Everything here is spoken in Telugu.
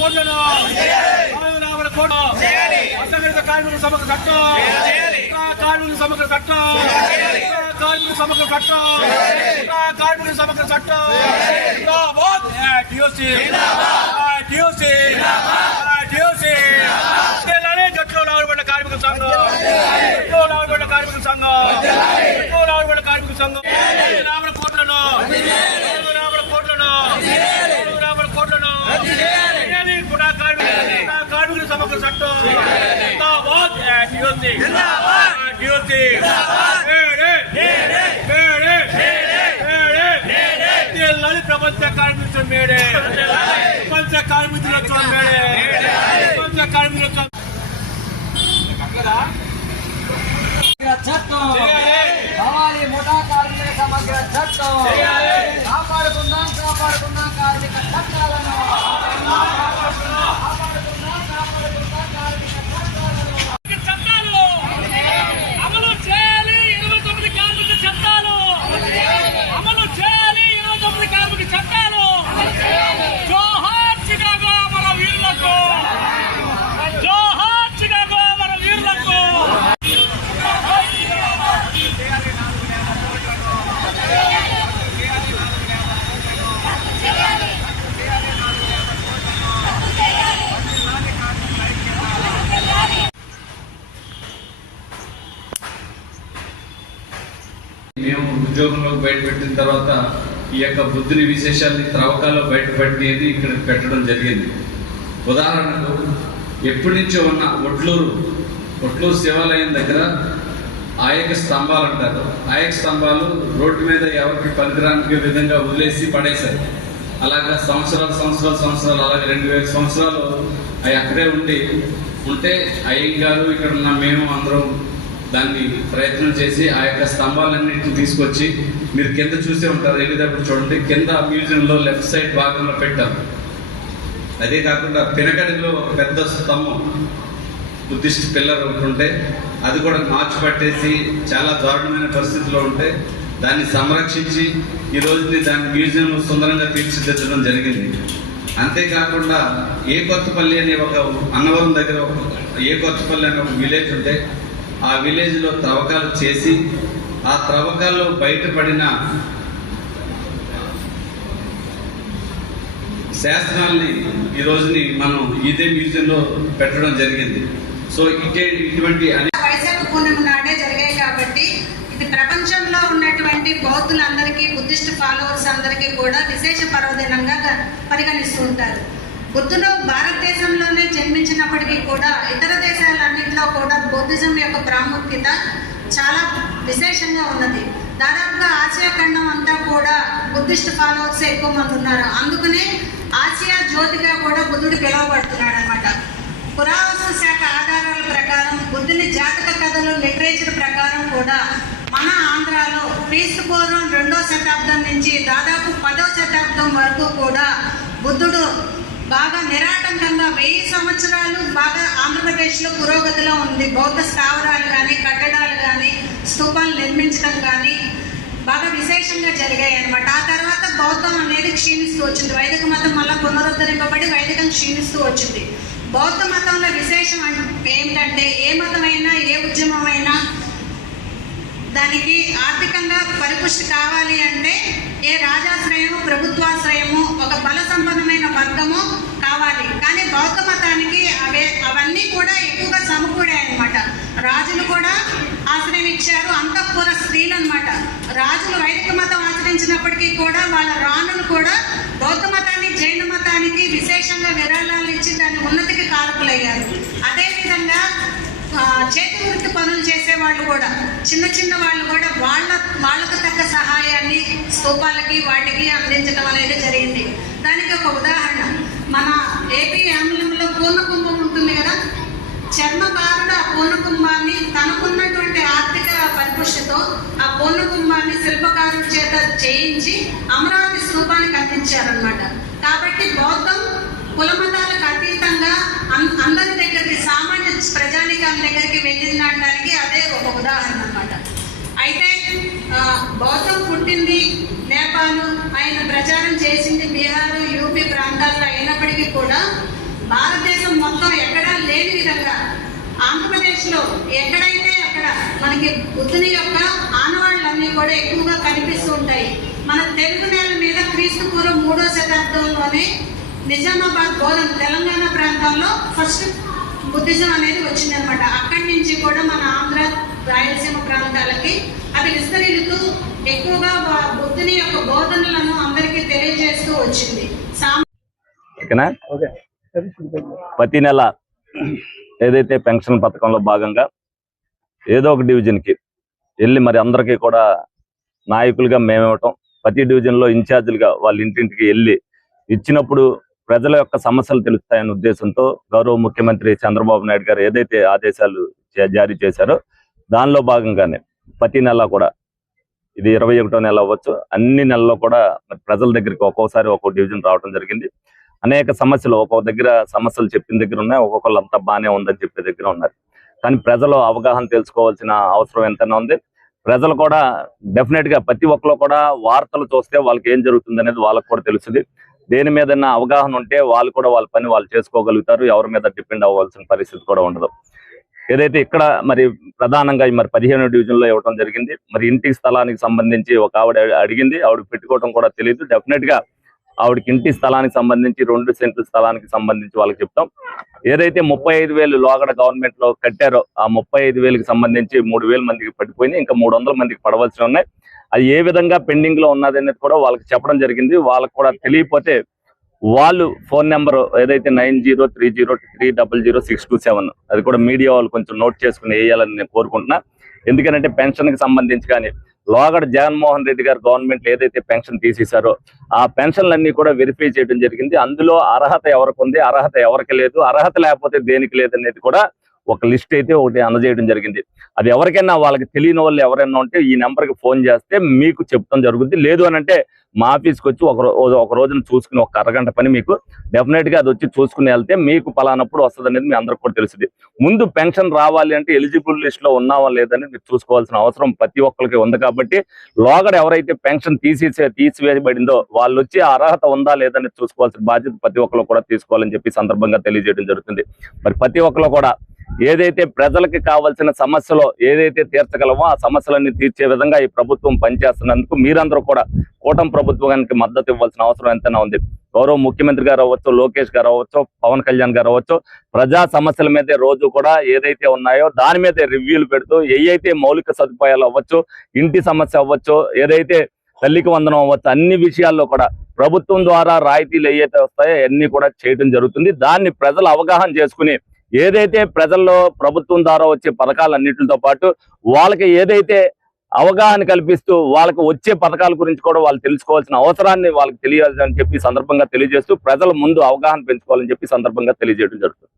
కోట్లను అసంఘటిత కార్మికుల సమగ్ర చట్టం, కార్మికుల సమగ్ర చట్టం, కార్మికుల సమగ్ర చట్టం, కార్మికుల సమగ్ర చట్టం. జట్లో లాగబడిన కార్మికుల సంఘం, జట్లో లాగబడిన కార్మికుల సంఘం, జట్లో లాగబడిన కార్మికుల సంఘం. రాబడిన కోట్లను కూడా కార్మికుల సమగ్ర చట్టం. ప్రపంచ కార్మికుల మేడే, ప్రపంచ కార్మికుల మేడే, ప్రపంచ కార్మికుల చట్టం కావాలి. ముఠా కార్మికుల సమగ్ర చట్టం కాపాడుకుందాం కార్మిక చట్టాలను. మేము ఉద్యోగంలో బయటపెట్టిన తర్వాత ఈ యొక్క బుద్ధుని విశేషాన్ని త్రవ్వకాల్లో బయటపెట్టేది ఇక్కడ పెట్టడం జరిగింది. ఉదాహరణకు ఎప్పటి నుంచో ఉన్న ఒట్లూరు శివాలయం దగ్గర ఆయక స్తంభాలు అంటారు. ఆయక స్తంభాలు రోడ్డు మీద ఎవరికి పనికిరానికి విధంగా వదిలేసి పడేశారు. అలాగా సంవత్సరాలు అలాగే 2000 సంవత్సరాలు అవి అక్కడే ఉంటే అయ్యంగారు ఇక్కడ ఉన్న మేము అందరం దాన్ని ప్రయత్నం చేసి ఆ యొక్క స్తంభాలన్నింటినీ తీసుకొచ్చి, మీరు కింద చూసే ఉంటారు, వెళ్ళేటప్పుడు చూడండి, కింద మ్యూజియంలో లెఫ్ట్ సైడ్ భాగంలో పెట్టారు. అదే కాకుండా పినకడిలో ఒక పెద్ద స్తంభం బుద్ధిస్ట్ పిల్లర్ ఉంటుంటే అది కూడా మార్చి పట్టేసి చాలా దారుణమైన పరిస్థితిలో ఉంటే దాన్ని సంరక్షించి ఈ రోజుని దాని మ్యూజియం సుందరంగా తీర్చిదిద్దడం జరిగింది. అంతేకాకుండా ఏకొత్తపల్లి అనే ఒక అన్నవరం దగ్గర ఏకొత్తపల్లి అనే ఒక విలేజ్ ఉంటే ఆ విలేజ్లో త్రవ్వకాలు చేసి ఆ త్రవ్వకాల్లో బయటపడిన శాస్త్రాల్ని ఈ రోజుని మనం ఇదే మ్యూజియంలో పెట్టడం జరిగింది. సో ఇటువంటి వైశాఖ పూర్ణిమ నాడే జరిగాయి కాబట్టి ఇది ప్రపంచంలో ఉన్నటువంటి బౌద్ధులందరికీ, బుద్ధిస్ట్ ఫాలోవర్స్ అందరికీ కూడా విశేష పర్వదినంగా పరిగణిస్తూ ఉంటారు. బుద్ధుడు భారతదేశంలోనే జన్మించినప్పటికీ కూడా ఇతర దేశాలన్నింటిలో కూడా బౌద్ధిజం యొక్క ప్రాముఖ్యత చాలా విశేషంగా ఉన్నది. దాదాపుగా ఆసియా ఖండం అంతా కూడా బుద్ధిస్ట్ ఫాలోవర్స్ ఎక్కువ మంది ఉన్నారు. అందుకనే ఆసియా జ్యోతిగా కూడా బుద్ధుడు పిలువబడుతున్నాడు అనమాట. పురావస్తు శాఖ ఆధారాల ప్రకారం బుద్ధుని జాతక కథలు లిటరేచర్ ప్రకారం కూడా మన ఆంధ్రాలో క్రీస్తు పూర్వం 2వ శతాబ్దం నుంచి దాదాపు 10వ శతాబ్దం వరకు కూడా బుద్ధుడు బాగా నిరాటంకంగా 1000 సంవత్సరాలు బాగా ఆంధ్రప్రదేశ్లో పురోగతిలో ఉంది. బౌద్ధ స్థావరాలు కానీ, కట్టడాలు కానీ, స్తూపాలు నిర్మించడం కానీ బాగా విశేషంగా జరిగాయి అనమాట. ఆ తర్వాత బౌద్ధం అనేది క్షీణిస్తూ వచ్చింది. వైదిక మతం మళ్ళీ పునరుద్ధరింపబడి వైదికం క్షీణిస్తూ వచ్చింది. బౌద్ధ మతంలో విశేషం ఏంటంటే ఏ మతమైనా, ఏ ఉద్యమమైనా దానికి ఆర్థికంగా పరిపుష్టి కావాలి అంటే ఏ రాజాశ్రయము, ప్రభుత్వాశ్రయము, ఒక బల సంపన్నమైన వర్గము కావాలి. కానీ బౌద్ధ మతానికి అవన్నీ కూడా ఎక్కువగా సమకూడాయి అనమాట. రాజులు కూడా ఆశ్రయం ఇచ్చారు, అంతఃపుర స్త్రీలు అనమాట. రాజులు వైదిక మతం ఆచరించినప్పటికీ కూడా వాళ్ళ రాణులు కూడా బౌద్ధ మతానికి, జైన మతానికి విశేషంగా విరాళాలు ఇచ్చి దాని ఉన్నతికి కారకులయ్యారు. అదేవిధంగా చేతి వృత్తి పనులు చేసేవాళ్ళు కూడా, చిన్న వాళ్ళు కూడా వాళ్ళకు తగ్గ సహాయాన్ని స్తూపాలకి వాటికి అందించడం అనేది జరిగింది. దానికి ఒక ఉదాహరణ, మన ఏపీ ఆంగ్లంలో పూర్ణకుంభం ఉంటుంది కదా, చర్మకారుడు ఆ పూర్ణకుంభాన్ని తనకున్నటువంటి ఆర్థిక పరిపుష్టితో ఆ పూర్ణకుంభాన్ని శిల్పకారుడి చేత చేయించి అమరావతి స్తూపానికి అందించారనమాట. కాబట్టి బౌద్ధం కులమతాలకు అతీతంగా అందరి దగ్గరికి, సామాన్య ప్రజానికాల దగ్గరికి వెళ్ళిందనడానికి అదే ఒక ఉదాహరణ అనమాట. అయితే బౌద్ధం పుట్టింది నేపాల్, ఆయన ప్రచారం చేసింది బీహార్, యూపీ ప్రాంతాల్లో అయినప్పటికీ కూడా ఆంధ్రప్రదేశ్ లో ఎక్కడైతే అక్కడ మనకి బుద్ధుని యొక్క ఆనవాళ్ళన్నీ కూడా ఎక్కువగా కనిపిస్తూ ఉంటాయి. మన తెలుగు నేల మీద క్రీస్తు పూర్వం 3వ శతాబ్దంలోనే నిజామాబాద్ బోధన తెలంగాణ ప్రాంతంలో ఫస్ట్ బుద్ధిజం అనేది వచ్చిందనమాట. అక్కడి నుంచి కూడా మన ఆంధ్ర రాయలసీమ ప్రాంతాలకి అది విస్తరిస్తూ ఎక్కువగా బుద్ధుని యొక్క బోధనలను అందరికీ తెలియజేస్తూ వచ్చింది. ప్రతి నెల ఏదైతే పెన్షన్ పథకంలో భాగంగా ఏదో ఒక డివిజన్కి వెళ్ళి మరి అందరికీ కూడా నాయకులుగా మేమివ్వటం, ప్రతి డివిజన్లో ఇన్ఛార్జీలుగా వాళ్ళ ఇంటింటికి వెళ్ళి ఇచ్చినప్పుడు ప్రజల యొక్క సమస్యలు తెలుస్తాయనే ఉద్దేశంతో గౌరవ ముఖ్యమంత్రి చంద్రబాబు నాయుడు గారు ఏదైతే ఆదేశాలు జారీ చేశారో దానిలో భాగంగానే ప్రతి నెల కూడా ఇది 21వ నెల అవ్వచ్చు, అన్ని నెలల్లో కూడా ప్రజల దగ్గరికి ఒక్కోసారి ఒక్కో డివిజన్ రావడం జరిగింది. అనేక సమస్యలు ఒక్కొక్క దగ్గర సమస్యలు చెప్పిన దగ్గర ఉన్నాయి, ఒక్కొక్కళ్ళు అంతా బాగానే ఉందని చెప్పే దగ్గర ఉన్నారు. కానీ ప్రజలు అవగాహన తెలుసుకోవాల్సిన అవసరం ఎంతైనా ఉంది. ప్రజలు కూడా డెఫినెట్ గా ప్రతి ఒక్కరు కూడా వార్తలు చూస్తే వాళ్ళకి ఏం జరుగుతుంది అనేది వాళ్ళకు కూడా తెలుస్తుంది. దేని మీద అవగాహన ఉంటే వాళ్ళు కూడా వాళ్ళ పని వాళ్ళు చేసుకోగలుగుతారు. ఎవరి మీద డిపెండ్ అవ్వాల్సిన పరిస్థితి కూడా ఉండదు. ఏదైతే ఇక్కడ మరి ప్రధానంగా మరి 15వ డివిజన్ లో ఇవ్వడం జరిగింది. మరి ఇంటి స్థలానికి సంబంధించి ఒక ఆవిడ అడిగింది, ఆవిడ పెట్టుకోవడం కూడా తెలియదు. డెఫినెట్ గా ఆవిడకి ఇంటి స్థలానికి సంబంధించి 2 సెంట్ల స్థలానికి సంబంధించి వాళ్ళకి చెప్తాం. ఏదైతే 35,000 లోగడ గవర్నమెంట్ లో కట్టారో ఆ 35,000కి సంబంధించి 3,000 మందికి పడిపోయినాయి, ఇంకా 300 మందికి పడవలసి ఉన్నాయి. అది ఏ విధంగా పెండింగ్ లో ఉన్నది అనేది కూడా వాళ్ళకి చెప్పడం జరిగింది. వాళ్ళకి కూడా తెలియకపోతే వాళ్ళు ఫోన్ నెంబర్ ఏదైతే 903003000627 అది కూడా మీడియా వాళ్ళు కొంచెం నోట్ చేసుకుని వేయాలని నేను కోరుకుంటున్నా. ఎందుకంటే పెన్షన్ కి సంబంధించి కానీ లోగడ జగన్మోహన్ రెడ్డి గారు గవర్నమెంట్ ఏదైతే పెన్షన్ తీసేశారో ఆ పెన్షన్లన్నీ కూడా వెరిఫై చేయడం జరిగింది. అందులో అర్హత ఎవరికి ఉంది, అర్హత ఎవరికి లేదు, అర్హత లేకపోతే దేనికి లేదనేది కూడా ఒక లిస్ట్ అయితే ఒకటి అందజేయడం జరిగింది. అది ఎవరికైనా వాళ్ళకి తెలియని వాళ్ళు ఎవరైనా ఉంటే ఈ నెంబర్కి ఫోన్ చేస్తే మీకు చెప్తాం జరుగుద్ది. లేదు అని అంటే మా ఆఫీస్కి వచ్చి ఒక రోజున చూసుకుని ఒక అరగంట పని మీకు డెఫినెట్ గా అది వచ్చి చూసుకుని వెళ్తే మీకు పలానప్పుడు వస్తుంది అనేది మీ అందరికి కూడా తెలుస్తుంది. ముందు పెన్షన్ రావాలి అంటే ఎలిజిబుల్ లిస్ట్ లో ఉన్నావా లేదని మీరు చూసుకోవాల్సిన అవసరం ప్రతి ఒక్కరికి ఉంది. కాబట్టి లోగడ ఎవరైతే పెన్షన్ తీసివేయబడిందో వాళ్ళు వచ్చి అర్హత ఉందా లేదని చూసుకోవాల్సిన బాధ్యత ప్రతి ఒక్కరు కూడా తీసుకోవాలని చెప్పి సందర్భంగా తెలియజేయడం జరుగుతుంది. మరి ప్రతి ఒక్కరు కూడా ఏదైతే ప్రజలకి కావాల్సిన సమస్యలో ఏదైతే తీర్చగలమో ఆ సమస్యలన్నీ తీర్చే విధంగా ఈ ప్రభుత్వం పనిచేస్తున్నందుకు మీరందరూ కూడా కూటమి ప్రభుత్వానికి మద్దతు ఇవ్వాల్సిన అవసరం ఎంతైనా ఉంది. గౌరవ ముఖ్యమంత్రి గారు అవ్వచ్చు, లోకేష్ గారు అవ్వచ్చు, పవన్ కళ్యాణ్ గారు అవ్వచ్చు, ప్రజా సమస్యల మీదే రోజు కూడా ఏదైతే ఉన్నాయో దాని మీదే రివ్యూలు పెడుతూ ఏదైతే మౌలిక సదుపాయాలు అవ్వచ్చు, ఇంటి సమస్య అవ్వచ్చు, ఏదైతే తల్లికి వందనం అవ్వచ్చు, అన్ని విషయాల్లో కూడా ప్రభుత్వం ద్వారా రాయితీలు ఏవైతే వస్తాయో అన్ని కూడా చేయడం జరుగుతుంది. దాన్ని ప్రజలు అవగాహన చేసుకుని ఏదైతే ప్రజల్లో ప్రభుత్వం ద్వారా వచ్చే పథకాలన్నిటితో పాటు వాళ్ళకి ఏదైతే అవగాహన కల్పిస్తూ వాళ్ళకి వచ్చే పథకాల గురించి కూడా వాళ్ళు తెలుసుకోవాల్సిన అవసరాన్ని వాళ్ళకి తెలియాలని చెప్పి సందర్భంగా తెలియజేస్తూ ప్రజల ముందు అవగాహన పెంచుకోవాలని చెప్పి సందర్భంగా తెలియజేయడం జరుగుతుంది.